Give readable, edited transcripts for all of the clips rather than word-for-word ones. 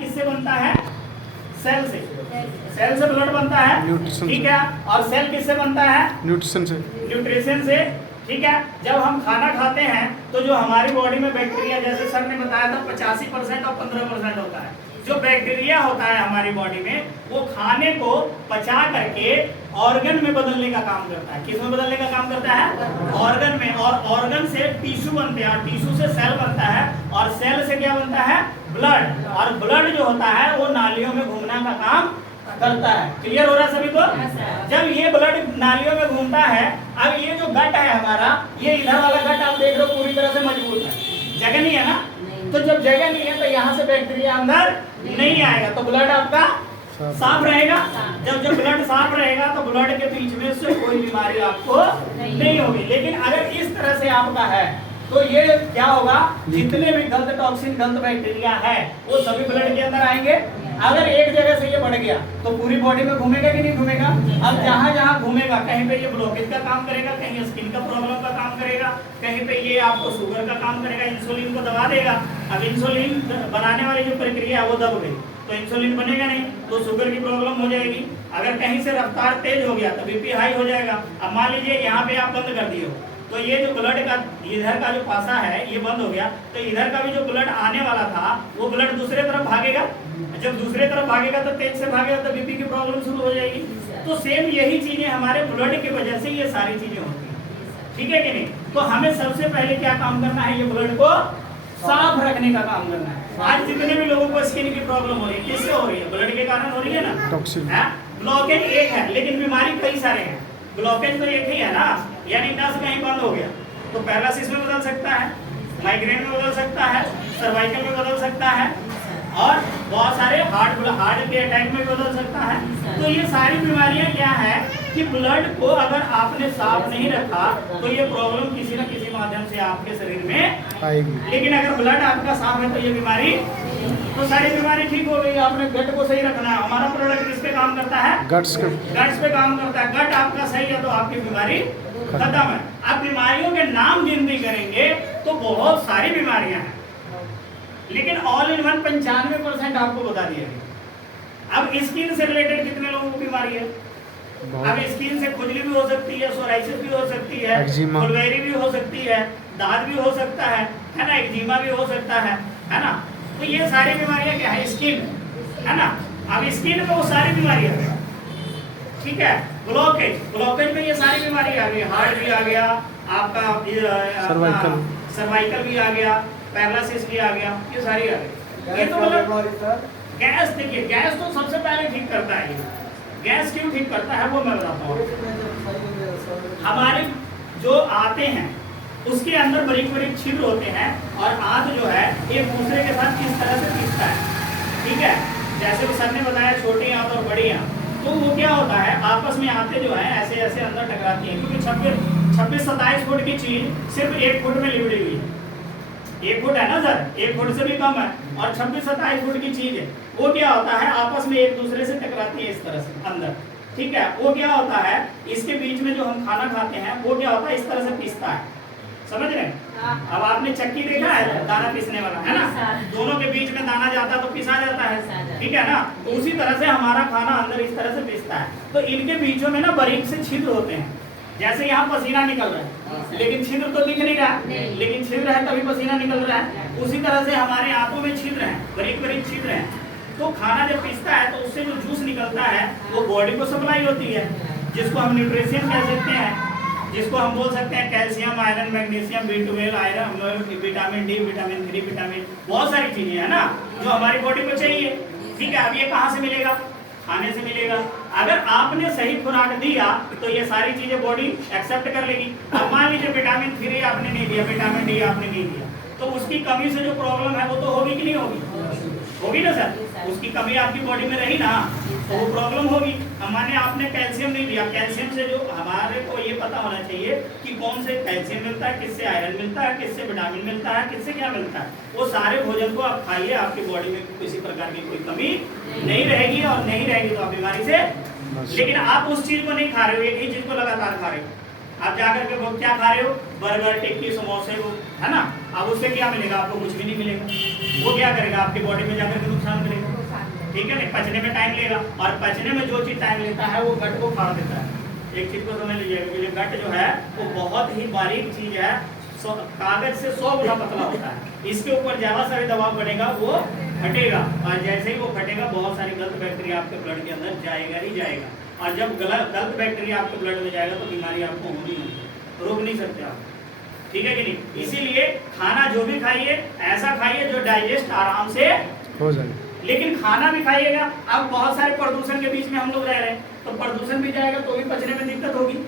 किससे बनता है? सेल से। सेल से ब्लड बनता है, ठीक है। और सेल किससे बनता है? न्यूट्रिशन से। न्यूट्रिशन से, ठीक है। जब हम खाना खाते हैं तो जो हमारी बॉडी में बैक्टीरिया, जैसे सर ने बताया था 85% और 15% होता है। जो बैक्टीरिया होता है हमारी बॉडी में, वो खाने को पचा करके ऑर्गन में बदलने का काम करता है। किस में बदलने का काम करता है? ऑर्गन में। और ऑर्गन से टिश्यू बनते हैं, और टिश्यू से सेल बनता है, और सेल से क्या बनता है? ब्लड। और ब्लड जो होता है वो नालियों में घूमने का काम करता है। क्लियर हो रहा है सभी को? जब ये ब्लड नालियों में घूमता है, अब ये जो गट है हमारा, ये इधर वाला गट आप देख रहे हो पूरी तरह से मजबूत है, जगह नहीं है ना। तो जब जगह नहीं है तो यहाँ से बैक्टीरिया अंदर नहीं आएगा, तो ब्लड आपका साफ रहेगा। जब ब्लड साफ रहेगा तो ब्लड के बीच में से कोई बीमारी आपको नहीं होगी। लेकिन अगर इस तरह से आपका है तो ये क्या होगा? जितने भी गलत टॉक्सिन, गलत बैक्टीरिया है, वो सभी ब्लड के अंदर आएंगे। अगर एक जगह से ये बढ़ गया तो पूरी बॉडी में घूमेगा कि नहीं घूमेगा? अब जहाँ जहाँ घूमेगा, कहीं पे ये ब्लॉकेज का काम करेगा, कहीं स्किन का प्रॉब्लम का काम करेगा, कहीं पे ये आपको शुगर का काम करेगा, इंसुलिन को दबा देगा। अब इंसुलिन बनाने वाली जो प्रक्रिया है वो दब गई तो इंसुलिन बनेगा नहीं, तो शुगर की प्रॉब्लम हो जाएगी। अगर कहीं से रफ्तार तेज हो गया तो बीपी हाई हो जाएगा। अब मान लीजिए यहाँ पे आप बंद कर दिए हो, तो ये जो ब्लड का इधर का जो पासा है ये बंद हो गया, तो इधर का भी जो ब्लड आने वाला था वो ब्लड दूसरे तरफ भागेगा। जब दूसरे तरफ भागेगा तो तेज से भागेगा तो बीपी की प्रॉब्लम शुरू हो जाएगी। तो सेम यही चीजें हमारे ब्लड की वजह से ये सारी चीजें होती हैं, ठीक है कि नहीं? तो हमें सबसे पहले क्या काम करना है? ये ब्लड को साफ रखने का काम करना है। आज जितने भी लोगों को स्किन की प्रॉब्लम हो रही है, किससे हो रही है? ब्लड के कारण हो रही है ना। टॉक्सिन ब्लॉकेज एक है, लेकिन बीमारी कई सारे हैं। ब्लॉकेज तो एक ही है ना, यानी नस कहीं बंद हो गया तो पैरालिसिस में बदल सकता है, माइग्रेन में बदल सकता है, सर्वाइकल में बदल सकता है, और बहुत सारे हार्ट के अटैक में बदल सकता है। तो ये सारी बीमारियां क्या है कि ब्लड को अगर आपने साफ नहीं रखा तो ये प्रॉब्लम किसी न किसी माध्यम से आपके शरीर में आएगी। लेकिन अगर ब्लड आपका साफ है तो ये बीमारी, तो सारी बीमारी ठीक हो गई। आपने गट को सही रखना है। हमारा प्रोडक्ट किस पे काम करता है? गट्स पे काम करता है। गट आपका सही है तो आपकी बीमारी खत्म है। आप बीमारियों के नाम गिनती करेंगे तो बहुत सारी बीमारियां हैं, लेकिन ऑल इन वन 95% आपको बता दिया गया। अब स्किन से रिलेटेड कितने लोगों को बीमारी है? अब स्किन से खुजली भी हो सकती है, सोराइसिस भी हो सकती है, फुलवैरी भी हो सकती है, दाद भी हो सकता है ना, एक्जिमा भी हो सकता है ना। तो ये सारी बीमारियां क्या है? स्किन, है ना। अब स्किन में वो सारी बीमारियां हैं, ठीक है। ब्लॉकेज में ये सारी बीमारी आ गई, हार्ट भी आ गया आपका, सर्वाइकल भी आ गया, पैरालिसिस भी आ गया, ये सारी आ गई। ये तो मतलब गैस, देखिए गैस तो सबसे पहले ठीक करता है। गैस क्यों ठीक करता है वो मैं बताता हूँ। हमारे जो आते हैं उसके अंदर बारीक बारीक छिद्र होते हैं, और आंत जो है एक दूसरे के साथ किस तरह से पिसता है, ठीक है। जैसे वो सर ने बताया छोटी आंत और बड़ी आंत, तो वो क्या होता है आपस में आते जो है ऐसे ऐसे अंदर टकराती हैं, क्योंकि 26-27 फुट की चीज सिर्फ 1 फुट में लिबड़ी हुई है। 1 फुट है ना सर, 1 फुट से भी कम है, और 26-27 फुट की चीज है। वो क्या होता है आपस में एक दूसरे से टकराती है इस तरह से अंदर, ठीक है। वो क्या होता है इसके बीच में जो हम खाना खाते हैं वो क्या होता है इस तरह से पिसता है, समझ रहे हैं? अब आपने चक्की देखा है दाना पीसने वाला, है ना, दोनों के बीच में दाना जाता है तो पिसा जाता है, ठीक है ना। तो उसी तरह से हमारा खाना अंदर इस तरह से पिसता है। तो इनके बीचों में ना बारीक से छिद्र होते हैं। जैसे यहाँ पसीना निकल रहा है लेकिन छिद्र तो दिख नहीं रहा, लेकिन छिद्र है तभी पसीना निकल रहा है। उसी तरह से हमारे आंतों में छिद्र हैं, बारीक बारीक छिद्र हैं। तो खाना जब पिसता है तो उससे जो जूस निकलता है वो बॉडी को सप्लाई होती है, जिसको हम न्यूट्रिशन कह सकते हैं, जिसको हम बोल सकते हैं calcium, iron, magnesium, B12, iron, vitamin D, vitamin 3, vitamin, बहुत सारी चीजें है ना जो हमारी बॉडी को चाहिए, ठीक है। अब ये कहाँ से मिलेगा? खाने से मिलेगा। अगर आपने सही खुराक दिया तो ये सारी चीजें बॉडी एक्सेप्ट कर लेगी। अब मान लीजिए विटामिन 3 आपने नहीं दिया, विटामिन D आपने नहीं दिया, तो उसकी कमी से जो प्रॉब्लम है वो तो होगी कि नहीं होगी? होगी ना सर, उसकी कमी आपकी बॉडी में रही ना तो वो प्रॉब्लम होगी। हमारे आपने कैल्शियम नहीं दिया, कैल्शियम से जो हमारे को ये पता होना चाहिए कि कौन से कैल्शियम मिलता है, किससे आयरन मिलता है, किससे विटामिन मिलता है, किससे क्या मिलता है। वो सारे भोजन को आप खाइए, आपकी बॉडी में किसी प्रकार की कोई कमी नहीं रहेगी, और नहीं रहेगी तो आप बीमारी से। लेकिन आप उस चीज को नहीं खा रहे हो, एक ही चीज को लगातार खा रहे हो। आप जाकर के वो क्या खा रहे हो? बर्गर, टिक्की, समोसे, वो है ना। अब उससे क्या मिलेगा? आपको कुछ भी नहीं मिलेगा। वो क्या करेगा? आपकी बॉडी में जाकर के नुकसान करेगा। ठीक है नहीं, पचने में टाइम लेगा, और पचने में जो चीज टाइम लेता है वो गट को फाड़ देता है। एक चीज को समझ लीजिएगा कि गट जो है वो बहुत ही बारीक चीज है, कागज से 100 गुना पतला होता है। इसके ऊपर ज्यादा सारे दबाव पड़ेगा वो फटेगा, और जैसे ही वो फटेगा बहुत सारी गलत बैक्टीरिया आपके ब्लड के अंदर जाएगा ही जाएगा, और जब गलत बैक्टीरिया आपके ब्लड में जाएगा तो बीमारी आपको होनी है, रोक नहीं सकते आप, ठीक है कि नहीं। इसीलिए खाना जो भी खाइए ऐसा खाइए जो डाइजेस्ट आराम से हो जाए, लेकिन खाना भी खाइएगा। अब बहुत सारे प्रदूषण के बीच में हम लोग रह रहे हैं, तो प्रदूषण भी जाएगा तो भी पचने में दिक्कत होगी,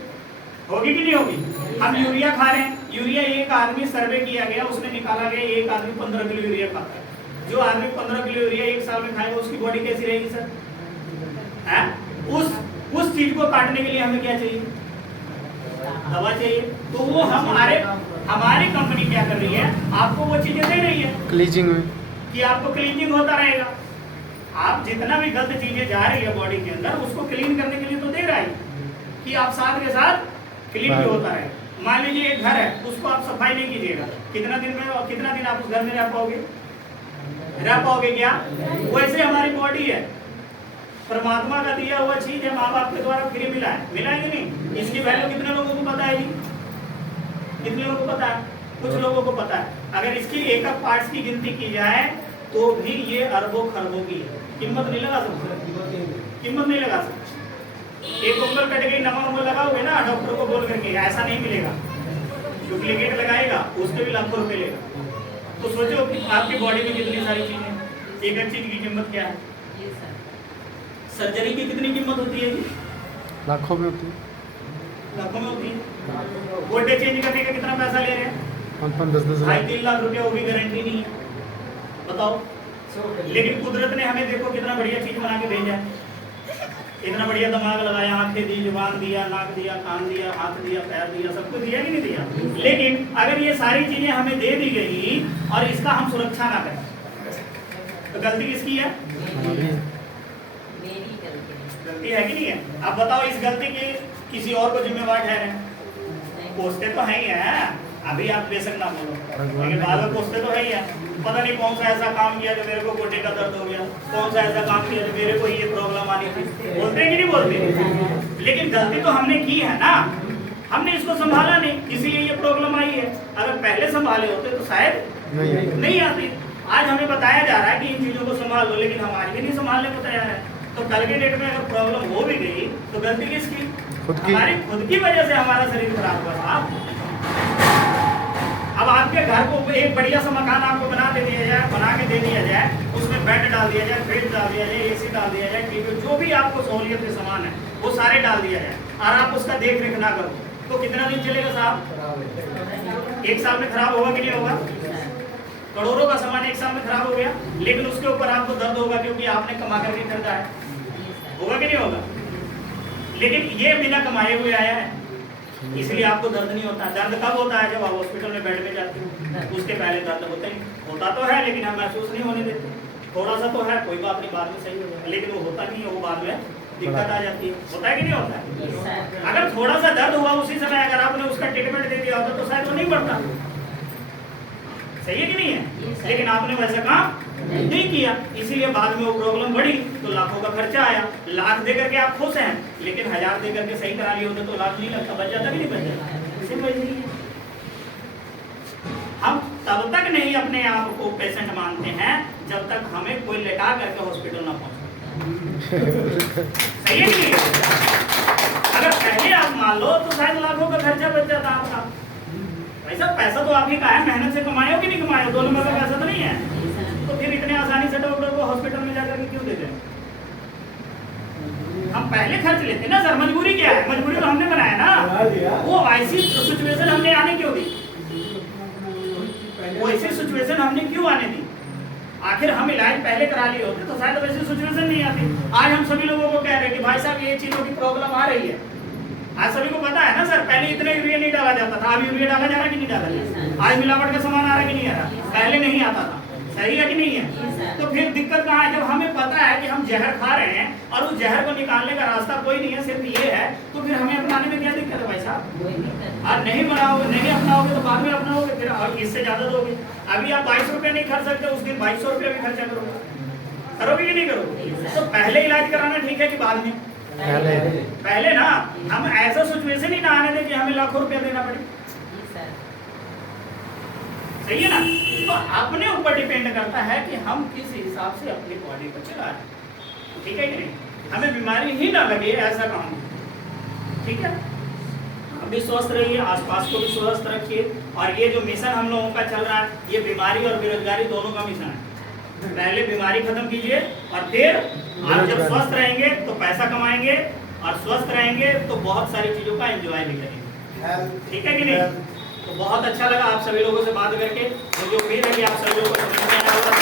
होगी कि नहीं होगी। हम यूरिया खा रहे हैं, यूरिया एक आदमी सर्वे किया गया, उसने निकाला गया एक आदमी 15 किलो यूरिया खाता है। जो आदमी 15 किलो यूरिया एक साल में खाएगा उसकी बॉडी कैसी रहेगी सर? है? उस चीज को काटने के लिए हमें क्या चाहिए? दवा चाहिए। तो वो हमारी कंपनी क्या कर रही है, आपको वो चीजें दे रही है क्लीजिंग में, कि आपको क्लीनिंग होता रहेगा। आप जितना भी गलत चीजें जा रही है बॉडी के अंदर उसको क्लीन करने के लिए तो दे रहा है कि आप साथ के साथ क्लीन भी होता रहे। मान लीजिए एक घर है, उसको आप सफाई नहीं कीजिएगा, कितना दिन आप उस घर में रह पाओगे क्या? वैसे हमारी बॉडी है, परमात्मा का दिया हुआ चीज है, माँ बाप के द्वारा फ्री मिला है कि नहीं। इसकी वैल्यू कितने लोगों को पता है जी? कितने लोगों को पता है? कुछ लोगों को पता है। अगर इसकी एक एक पार्ट्स की गिनती की जाए तो भी ये अरबों खरबों की है, कीमत नहीं लगा सकते। एक उंगल कट गई, नवा उंगल लगाओगे ना डॉक्टर को बोल करके, ऐसा नहीं मिलेगा। डुप्लीकेट लगाएगा उसके भी लाखों रुपए लेगा। तो सोचो कि आपकी बॉडी में कितनी सारी चीजें, एक एक चीज की कीमत क्या है? सर्जरी की कितनी कीमत होती है जी? लाखों में होती है। गोड्डे चेंज करने का कितना पैसा ले रहे हैं? 5-10 लाख 3 लाख रुपया, वो भी गारंटी नहीं है, बताओ। लेकिन कुदरत ने हमें देखो कितना बढ़िया चीज बना के भेजा है, इतना बढ़िया दिमाग लगाया, आंखें दी, जुबान दिया, नाक दिया, कान दिया, हाथ दिया, पैर दिया, सब कुछ दिया कि नहीं दिया। लेकिन अगर ये सारी चीजें हमें दे दी गई और इसका हम सुरक्षा ना करें तो गलती किसकी है? गलती है कि नहीं है? अब बताओ, इस गलती की किसी और को जिम्मेवार ठहरे? पोस्टे तो है ही है, अभी आप बेशक ना बोलो, लेकिन बाद में पोस्टे तो है ही है। पता नहीं कौन सा ऐसा काम किया जो मेरे को गोड्डे का दर्द हो गया, कौन सा ऐसा काम किया जो मेरे को ये प्रॉब्लम आनी थी, बोलते कि नहीं बोलते? लेकिन गलती तो हमने की है ना, हमने इसको संभाला नहीं, इसीलिए ये प्रॉब्लम आई है। अगर पहले संभाले होते तो शायद नहीं आती। आज हमें बताया जा रहा है कि इन चीजों को संभाल लो, लेकिन हम आज भी नहीं संभालने को तैयार है। तो कल के डेट में अगर प्रॉब्लम हो भी गई तो गलती किसकी? हमारी खुद की वजह से हमारा शरीर खराब हुआ साहब। अब आपके घर को एक बढ़िया सा मकान आपको बना के दे दिया जाए, उसमें बेड डाल दिया जाए, फ्रिज डाल दिया जाए, एसी डाल दिया जाए, टीवी, जो भी आपको सहूलियत के सामान है वो सारे डाल दिया जाए, और आप उसका देख रेख ना करो तो कितना दिन चलेगा साहब? 1 साल में खराब होगा कि नहीं होगा? करोड़ों का सामान 1 साल में खराब हो गया, लेकिन उसके ऊपर आपको दर्द होगा क्योंकि आपने कमा करके खरीदा है, होगा कि नहीं होगा? लेकिन ये बिना कमाए हुए आया है, इसलिए आपको दर्द नहीं होता। दर्द कब होता है? जब आप हॉस्पिटल में बेड में जाते हो, उसके पहले दर्द होता तो है, लेकिन हम महसूस नहीं होने देते। थोड़ा सा तो है, कोई बात नहीं, बाद में सही हो जाएगा, लेकिन वो होता नहीं है, वो बाद में दिक्कत आ जाती है। होता है कि नहीं होता है? अगर थोड़ा सा दर्द हुआ उसी समय अगर आपने उसका ट्रीटमेंट दे दिया होता तो शायद वो नहीं बढ़ता। सही है कि नहीं है? लेकिन आपने वैसा काम नहीं किया, इसीलिए बाद में वो प्रॉब्लम बढ़ी तो लाखों का खर्चा आया। लाख दे करके आप खुश हैं, लेकिन 1000 दे करके सही करा लिए होते तो लाख नहीं लगता, बच जाता कि नहीं बच जाता? हम तब तक नहीं अपने आप को पेशेंट मानते हैं जब तक हमें कोई लेटा करके हॉस्पिटल ना पहुंचे। सही है कि नहीं? अगर पहले आप मान लो तो शायद लाखों का खर्चा बच जाता आपका। ऐसा पैसा तो आप ही का है, मेहनत से कमाए हो कि नहीं कमाए हो, 2 नंबर का पैसा तो नहीं है। तो फिर इतने आसानी से डॉक्टर को हॉस्पिटल में जाकर के क्यों देते हैं? हम पहले खर्च लेते ना सर। मजबूरी क्या है? मजबूरी तो हमने बनाया ना, वो ऐसी सिचुएशन हमने आने क्यों दी? वो ऐसी सिचुएशन हमने क्यों आने दी? आखिर हम इलाज पहले करा लिए होते तो शायद वैसी सिचुएशन नहीं आती। आज हम सभी लोगों को कह रहे हैं कि भाई साहब ये चीजों की प्रॉब्लम आ रही है। आज सभी को पता है ना सर, पहले इतने यूरिया नहीं डाला जाता था, अब यूरिया डाला जा रहा है कि नहीं डाला जा रहा? आज मिलावट का सामान आ रहा है कि नहीं आ रहा? पहले नहीं आता था। सही है कि नहीं है? तो फिर दिक्कत कहाँ है? जब हमें पता है कि हम जहर खा रहे हैं और उस जहर को निकालने का रास्ता कोई नहीं है, सिर्फ ये है, तो फिर हमें अपनाने में क्या दिक्कत है भाई साहब? और नहीं बनाओगे, नहीं अपनाओगे तो बाद में अपनाओगे, फिर और इससे ज्यादा दोगे। अभी आप 22 रुपये नहीं खर्च सकते, उस दिन 2200 रुपये भी खर्चा करोगे। करोगे कि नहीं करोगे? तो पहले इलाज कराना ठीक है कि बाद में? पहले ना। हम ऐसा सिचुएशन ही ना आने दें कि हमें लाखों रुपया देना पड़े। सही है ना? तो अपने ऊपर डिपेंड करता है कि हम किस हिसाब से अपनी बॉडी को चला रहे हैं। ठीक है कि नहीं? हमें बीमारी ही ना लगे ऐसा काम। ठीक है, अभी स्वस्थ रहिए, आसपास को भी स्वस्थ रखिए। और ये जो मिशन हम लोगों का चल रहा है, ये बीमारी और बेरोजगारी दोनों का मिशन है। पहले बीमारी खत्म कीजिए और फिर आप जब स्वस्थ रहेंगे तो पैसा कमाएंगे, और स्वस्थ रहेंगे तो बहुत सारी चीजों का एंजॉय भी करेंगे। ठीक है कि नहीं? तो बहुत अच्छा लगा आप सभी लोगों से बात करके। मुझे उम्मीद है कि आप सभी लोगों को समझ में आया होगा।